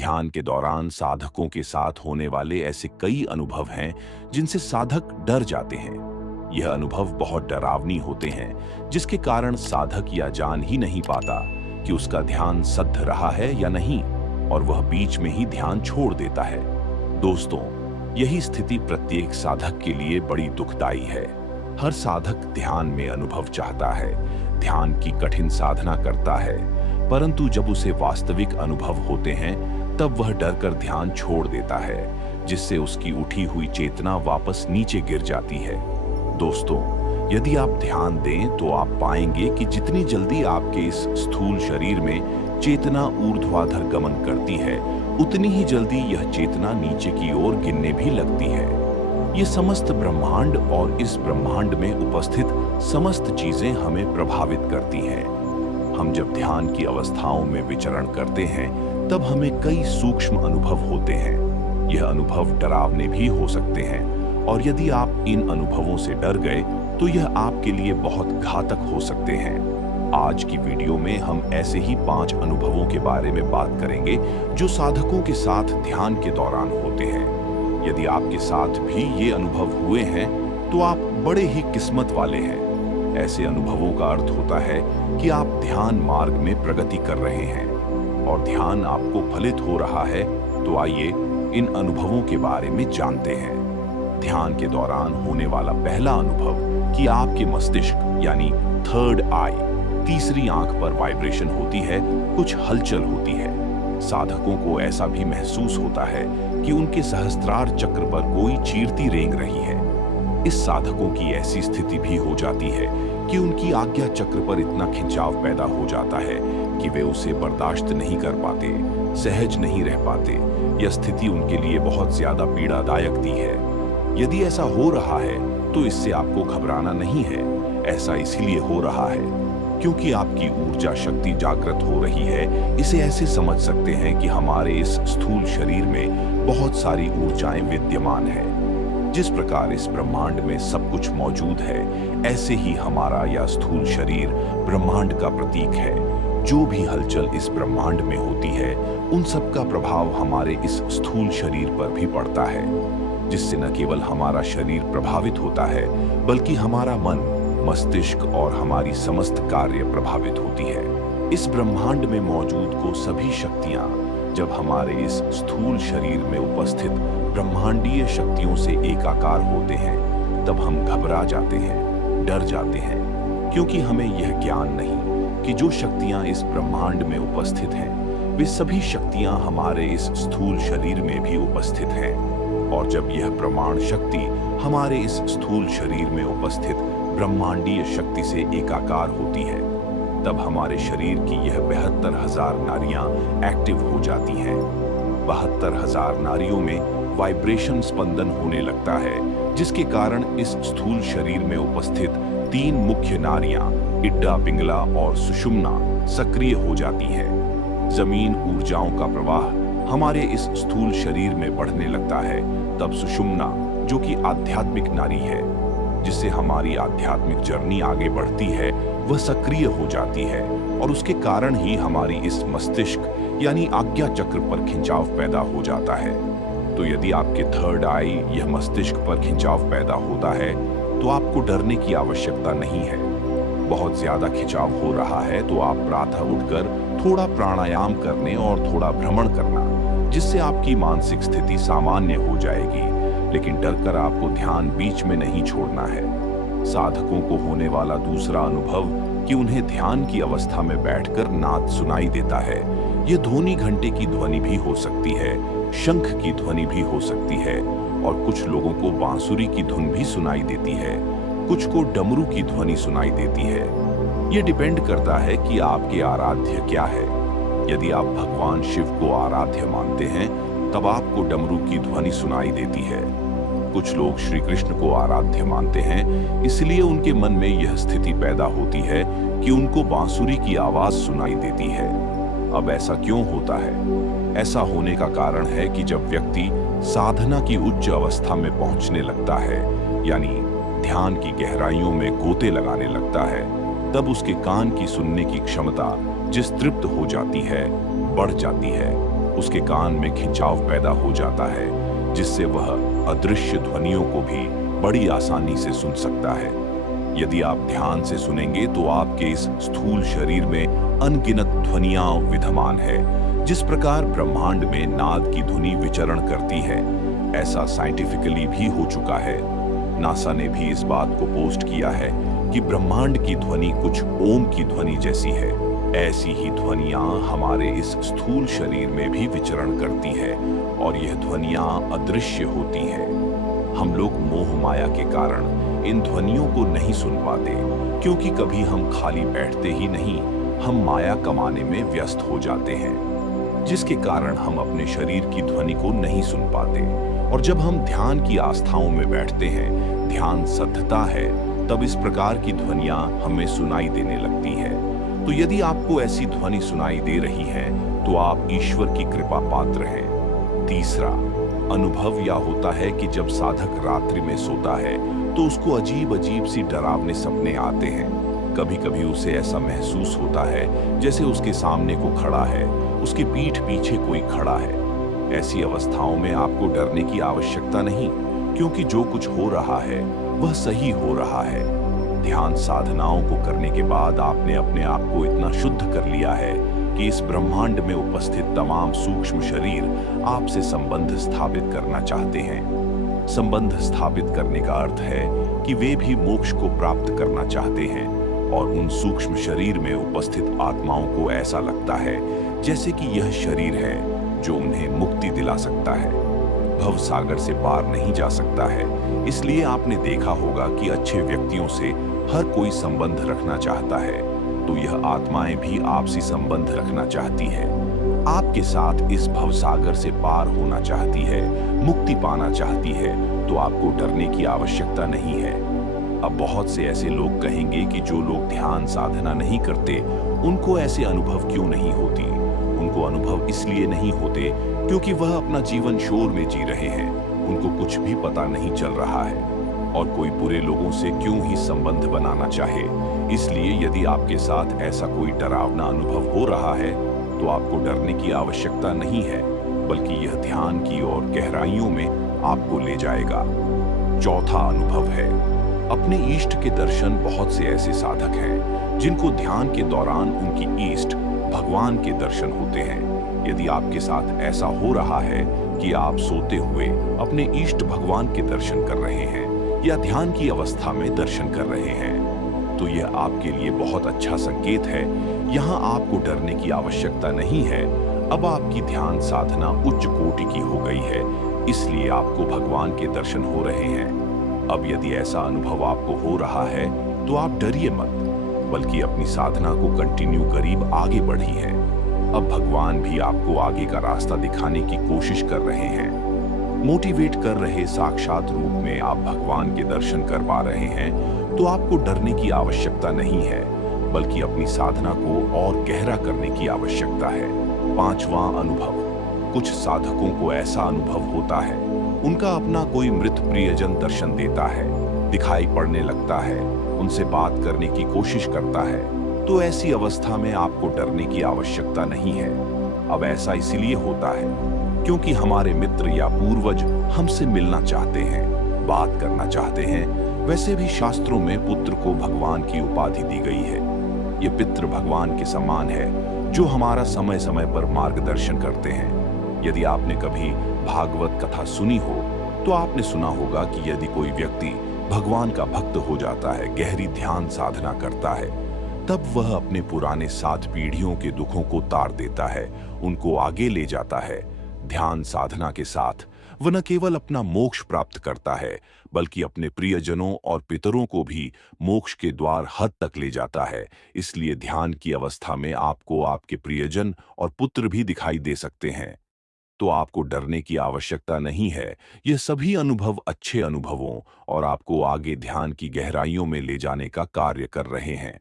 ध्यान के दौरान साधकों के साथ होने वाले ऐसे कई अनुभव हैं जिनसे साधक डर जाते हैं। यह अनुभव बहुत डरावनी होते हैं, जिसके कारण साधक यह जान ही नहीं पाता कि उसका ध्यान सध रहा है या नहीं, और वह बीच में ही ध्यान छोड़ देता है। दोस्तों, यही स्थिति प्रत्येक साधक के लिए बड़ी दुखदाई है। हर साधक ध्यान में अनुभव चाहता है, ध्यान की कठिन साधना करता है, परंतु जब उसे वास्तविक अनुभव होते हैं तब वह डरकर ध्यान छोड़ देता है, जिससे उसकी उठी हुई चेतना वापस नीचे गिर जाती है। दोस्तों, यदि आप ध्यान दें तो आप पाएंगे कि जितनी जल्दी आपके इस स्थूल शरीर में चेतना ऊर्ध्वाधर गमन करती है, उतनी ही जल्दी यह चेतना नीचे की ओर गिरने भी लगती है। ये समस्त ब्रह्मांड और इस ब्रह्मांड में उपस्थित समस्त चीजें हमें प्रभावित करती हैं। हम जब ध्यान की अवस्थाओं में विचरण करते हैं तब हमें कई सूक्ष्म अनुभव होते हैं। यह अनुभव डरावने भी हो सकते हैं, और यदि आप इन अनुभवों से डर गए तो यह आपके लिए बहुत घातक हो सकते हैं। आज की वीडियो में हम ऐसे ही 5 अनुभवों के बारे में बात करेंगे जो साधकों के साथ ध्यान के दौरान होते हैं। यदि आपके साथ भी ये अनुभव हुए हैं तो आप बड़े ही किस्मत वाले हैं। ऐसे अनुभवों का अर्थ होता है कि आप ध्यान मार्ग में प्रगति कर रहे हैं और ध्यान आपको फलित हो रहा है। तो आइए इन अनुभवों के बारे में जानते हैं। ध्यान के दौरान होने वाला पहला अनुभव कि आपके मस्तिष्क यानी थर्ड आई, तीसरी आंख पर वाइब्रेशन होती है, कुछ हलचल होती है। साधकों को ऐसा भी महसूस होता है कि उनके सहस्त्रार चक्र पर कोई चीरती रेंग रही है। इस साधकों की ऐसी स्थिति भी हो जाती है कि उनकी आज्ञा चक्र पर इतना खिंचाव पैदा हो जाता है कि वे उसे बर्दाश्त नहीं कर पाते, सहज नहीं रह पाते। यह स्थिति उनके लिए बहुत ज्यादा पीड़ादायक दी है। यदि ऐसा हो रहा है तो इससे आपको घबराना नहीं है। ऐसा इसीलिए हो रहा है क्योंकि आपकी ऊर्जा शक्ति जागृत हो रही है। इसे ऐसे समझ सकते हैं कि हमारे इस स्थूल शरीर में बहुत सारी ऊर्जाएं विद्यमान है। जिस प्रकार इस ब्रह्मांड में सब कुछ मौजूद है, ऐसे ही हमारा यह स्थूल शरीर ब्रह्मांड का प्रतीक है। जो भी हलचल इस ब्रह्मांड में होती है, उन सब का प्रभाव हमारे इस स्थूल शरीर पर भी पड़ता है, जिससे न केवल हमारा शरीर प्रभावित होता है, बल्कि हमारा मन, मस्तिष्क और हमारी समस्त कार्य प्रभावित होती है। इस ब्रह्मांड में मौजूद को सभी शक्तियां जब हमारे इस स्थूल शरीर में उपस्थित ब्रह्मांडीय शक्तियों से एकाकार होते हैं, तब हम घबरा जाते हैं, डर जाते हैं, क्योंकि हमें यह ज्ञान नहीं कि जो शक्तियां इस ब्रह्मांड में उपस्थित हैं, वे सभी शक्तियां हमारे इस स्थूल शरीर में भी उपस्थित हैं। और जब यह प्रमाण शक्ति हमारे इस स्थूल शरीर में उपस्थित ब्रह्मांडीय शक्ति से एकाकार होती है, तब हमारे शरीर की यह 72,000 नाड़ियां एक्टिव हो जाती हैं। 72,000 नाड़ियों में वाइब्रेशन स्पंदन होने लगता है, जिसके कारण इस स्थूल शरीर में उपस्थित 3 मुख्य नाड़ियां इड्डा, पिंगला और सुषुम्ना सक्रिय हो जाती हैं। जमीन ऊर्जाओं का प्रवाह हमारे इस स्थूल शरीर में बढ़ने लगता है। तब सुषुम्ना, जो कि आध्यात्मिक नाड़ी है, जिससे हमारी आध्यात्मिक जर्नी आगे बढ़ती है, वह सक्रिय हो जाती है, और उसके कारण ही हमारी इस मस्तिष्क यानी आज्ञा चक्र पर खिंचाव पैदा हो जाता है। तो यदि आपके थर्ड आई यह मस्तिष्क पर खिंचाव पैदा होता है तो आपको डरने की आवश्यकता नहीं है। बहुत ज्यादा खिंचाव हो रहा है तो आप प्रातः उठकर थोड़ा प्राणायाम करने और थोड़ा भ्रमण करना, जिससे आपकी मानसिक स्थिति सामान्य हो जाएगी। लेकिन डरकर आपको ध्यान बीच में नहीं छोड़ना है। साधकों को होने वाला दूसरा अनुभव कि उन्हें ध्यान की अवस्था में बैठकर नाद सुनाई देता है। यह ध्वनि घंटे की ध्वनि भी हो सकती है, शंख की ध्वनि भी हो सकती है, और कुछ लोगों को बांसुरी की धुन भी सुनाई देती है, कुछ को डमरू की ध्वनि सुनाई देती है। यह डिपेंड करता है कि आपके आराध्य क्या है। यदि आप भगवान शिव को आराध्य मानते हैं, तब आपको डमरू की ध्वनि सुनाई देती है। कुछ लोग श्री कृष्ण को आराध्य मानते हैं, इसलिए उनके मन में यह स्थिति पैदा होती है कि उनको बांसुरी की आवाज सुनाई देती है। अब ऐसा क्यों होता है? ऐसा होने का कारण है कि जब व्यक्ति साधना की उच्च अवस्था में पहुंचने लगता है, यानी ध्यान की गहराइयों में गोते लगाने लगता है, तब उसके कान की सुनने की क्षमता जिस तृप्त हो जाती है, बढ़ जाती है। उसके कान में खिंचाव पैदा हो जाता है, जिससे वह अदृश्य ध्वनियों को भी बड़ी आसानी से सुन सकता है। यदि आप ध्यान से सुनेंगे तो आपके इस स्थूल शरीर में अनगिनत ध्वनियां विद्यमान है। जिस प्रकार ब्रह्मांड में नाद की धुनी विचरण करती है, ऐसा साइंटिफिकली भी हो चुका है। नासा ने भी इस बात को पोस्ट किया है कि ब्रह्मांड की ध्वनि कुछ ओम की ध्वनि जैसी है। ऐसी ही ध्वनियां हमारे इस स्थूल शरीर में भी विचरण करती है और यह ध्वनियां अदृश्य होती हैं। हम लोग मोह माया के कारण इन ध्वनियों को नहीं सुन पाते, क्योंकि कभी हम खाली बैठते ही नहीं, हम माया कमाने में व्यस्त हो जाते हैं, जिसके कारण हम अपने शरीर की ध्वनि को नहीं सुन पाते। और जब हम ध्यान की आस्थाओं में बैठते हैं, ध्यान सद्धता है, तब इस प्रकार की ध्वनियां हमें सुनाई देने लगती है। तो यदि आपको ऐसी ध्वनि सुनाई दे रही है तो आप ईश्वर की कृपा पात्र हैं। तीसरा अनुभव यह होता है कि जब साधक रात्रि में सोता है तो उसको अजीब अजीब सी डरावने सपने आते हैं। कभी कभी उसे ऐसा महसूस होता है जैसे उसके सामने को खड़ा है, उसके पीठ पीछे कोई खड़ा है। ऐसी अवस्थाओं में आपको डरने की आवश्यकता नहीं, क्योंकि जो कुछ हो रहा है वह सही हो रहा है। ध्यान साधनाओं को करने के बाद आपने अपने आप को इतना शुद्ध कर लिया है कि इस ब्रह्मांड में उपस्थित तमाम सूक्ष्म शरीर आपसे संबंध स्थापित करना चाहते हैं। संबंध स्थापित करने का अर्थ है कि वे भी मोक्ष को प्राप्त करना चाहते हैं, और उन सूक्ष्म शरीर में उपस्थित आत्माओं को ऐसा लगता है जैसे कि यह शरीर है जो उन्हें मुक्ति दिला सकता है, भव सागर से पार नहीं जा सकता है। इसलिए आपने देखा होगा कि अच्छे व्यक्तियों से हर कोई संबंध रखना चाहता है, तो यह आत्माएं भी आपसी संबंध रखना चाहती है, आपके साथ इस भवसागर से पार होना चाहती है, मुक्ति पाना चाहती है। तो आपको डरने की आवश्यकता नहीं है। अब बहुत से ऐसे लोग कहेंगे कि जो लोग ध्यान साधना नहीं करते उनको ऐसे अनुभव क्यों नहीं होती। उनको अनुभव इसलिए नहीं होते क्योंकि वह अपना जीवन शोर में जी रहे हैं, उनको कुछ भी पता नहीं चल रहा है, और कोई बुरे लोगों से क्यों ही संबंध बनाना चाहे। इसलिए यदि आपके साथ ऐसा कोई डरावना अनुभव हो रहा है तो आपको डरने की आवश्यकता नहीं है, बल्कि यह ध्यान की ओर गहराइयों में आपको ले जाएगा। चौथा अनुभव है अपने इष्ट के दर्शन। बहुत से ऐसे साधक हैं जिनको ध्यान के दौरान उनकी इष्ट भगवान के दर्शन होते हैं। यदि आपके साथ ऐसा हो रहा है कि आप सोते हुए अपने इष्ट भगवान के दर्शन कर रहे हैं या ध्यान की अवस्था में दर्शन कर रहे हैं, तो यह आपके लिए बहुत अच्छा संकेत है। यहाँ आपको डरने की आवश्यकता नहीं है। अब आपकी ध्यान साधना उच्च कोटि की हो गई है, इसलिए आपको भगवान के दर्शन हो रहे हैं। अब यदि ऐसा अनुभव आपको हो रहा है तो आप डरिए मत, बल्कि अपनी साधना को कंटिन्यू करीब आगे बढ़ी है। अब भगवान भी आपको आगे का रास्ता दिखाने की कोशिश कर रहे हैं, मोटिवेट कर रहे साक्षात रूप में आप भगवान के दर्शन कर पा रहे हैं। तो आपको डरने की आवश्यकता नहीं है, बल्कि अपनी साधना को और गहरा करने की आवश्यकता है। पांचवां अनुभव, कुछ साधकों को ऐसा अनुभव होता है उनका अपना कोई मृत प्रियजन दर्शन देता है, दिखाई पड़ने लगता है, उनसे बात करने की कोशिश करता है। तो ऐसी अवस्था में आपको डरने की आवश्यकता नहीं है। अब ऐसा इसलिए होता है क्योंकि हमारे मित्र या पूर्वज हमसे मिलना चाहते हैं, बात करना चाहते हैं। वैसे भी शास्त्रों में पुत्र को भगवान की उपाधि दी गई है। ये पितृ भगवान के समान है जो हमारा समय समय पर मार्गदर्शन करते हैं। यदि आपने कभी भागवत कथा सुनी हो तो आपने सुना होगा कि यदि कोई व्यक्ति भगवान का भक्त हो जाता है, गहरी ध्यान साधना करता है, तब वह अपने पुराने 7 पीढ़ियों के दुखों को तार देता है, उनको आगे ले जाता है। ध्यान साधना के साथ वह न केवल अपना मोक्ष प्राप्त करता है, बल्कि अपने प्रियजनों और पितरों को भी मोक्ष के द्वार हद तक ले जाता है। इसलिए ध्यान की अवस्था में आपको आपके प्रियजन और पुत्र भी दिखाई दे सकते हैं। तो आपको डरने की आवश्यकता नहीं है। यह सभी अनुभव अच्छे अनुभवों और आपको आगे ध्यान की गहराइयों में ले जाने का कार्य कर रहे हैं।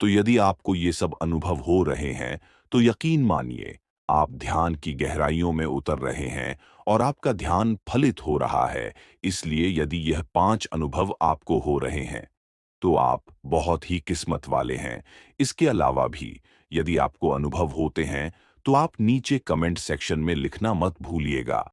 तो यदि आपको ये सब अनुभव हो रहे हैं तो यकीन मानिए आप ध्यान की गहराइयों में उतर रहे हैं और आपका ध्यान फलित हो रहा है। इसलिए यदि यह 5 अनुभव आपको हो रहे हैं तो आप बहुत ही किस्मत वाले हैं। इसके अलावा भी यदि आपको अनुभव होते हैं तो आप नीचे कमेंट सेक्शन में लिखना मत भूलिएगा।